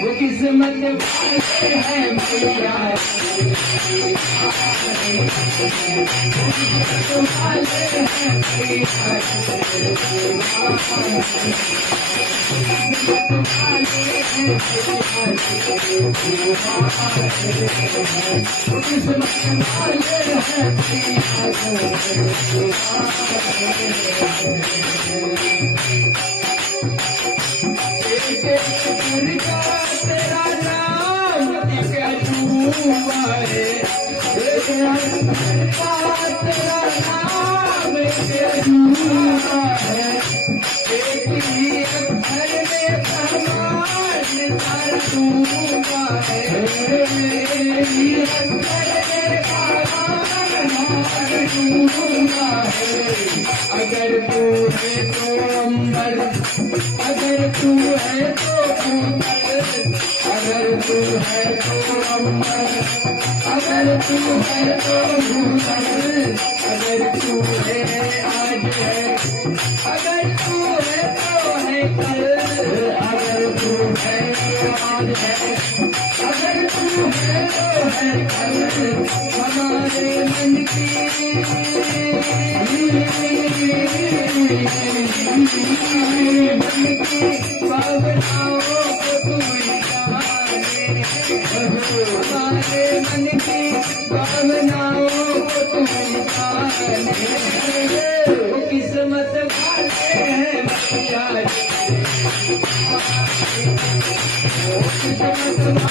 वो किस्मत वाले हैं भैया तेरा नाम क्या डूबा है तेरा नाम क्या डूबा है एक ही अक्षर में फरमान सारा डूबा है एक ही अक्षर में फरमान सारा डूबा है अगर तू है तो अंबर अगर तू है तो ऊपर अगर तू है तो अंबर अगर तू है तो ऊपर अगर तू है आज है अगर तू है तो है कल अगर तू है तो आज है अगर तू है तो है कल हमारे मन की भावनाओं को तू जाने हमारे मन की भावनाओं को तू जाने वो किस्मत वाले हैं भैया वो किस्मत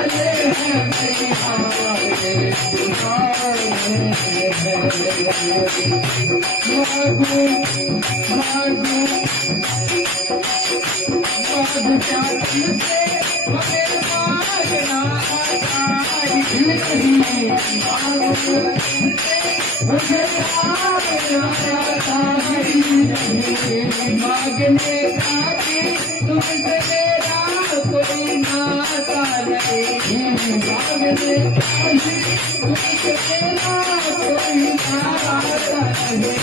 वाले हैं मांगने का तुमसे मेरा कोई नाता नहीं मांगने का तुमसे मेरा कोई नाता नहीं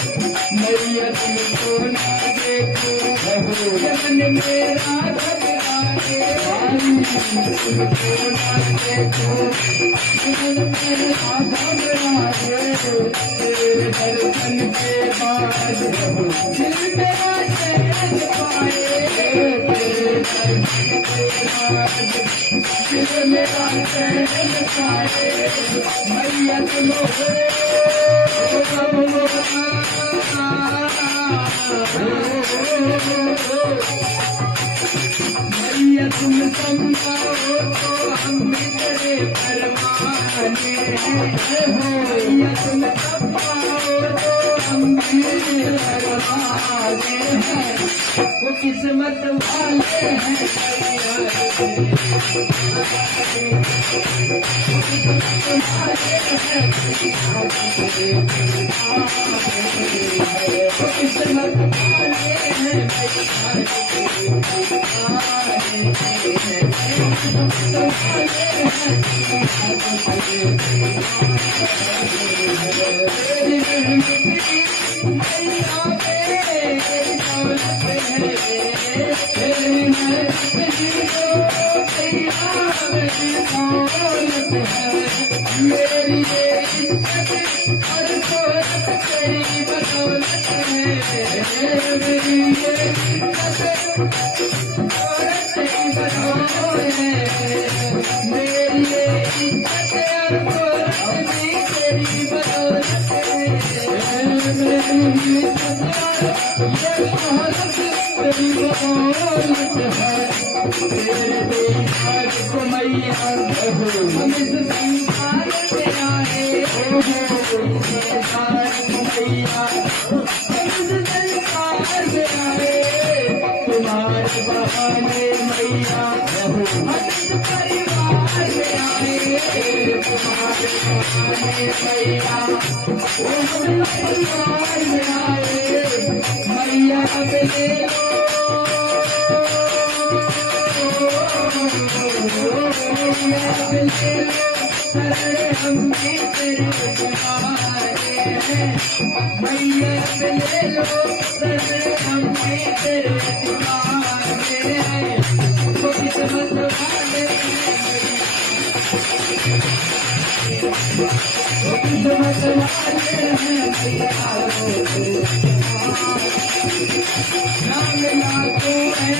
मैया तुमको ना देखो जन मेरा घबराए तुमको ना देखो जन मेरा घबराए तेरे दर्शन के बाद दिल मेरा चैन पाए तेरे दर्शन के बाद दिल मेरा चैन पाए मैया तुम मैया तुम समझाओ तो हम तेरे परवाने मैया तुम समझाओ तो हम तेरे परवाने वो किस्मत वाले हैं मेरी इज्जत और शोहरत तेरी बदौलत है मेरी इज्जत शोहरत तेरी बदौलत है मेरी इज्जत और शोहरत भी तेरी बदौलत है तुम्हारे बहाने मैया परिवार में आए तुम्हारे बहाने मैया परिवार में आए मैया ले हम भी तेरे तुम्हारे मैया ले लो हम भी तेरे तुम्हारे वो किस्मत वाले वो किस्मत वाले हैं मैया नाम लातो है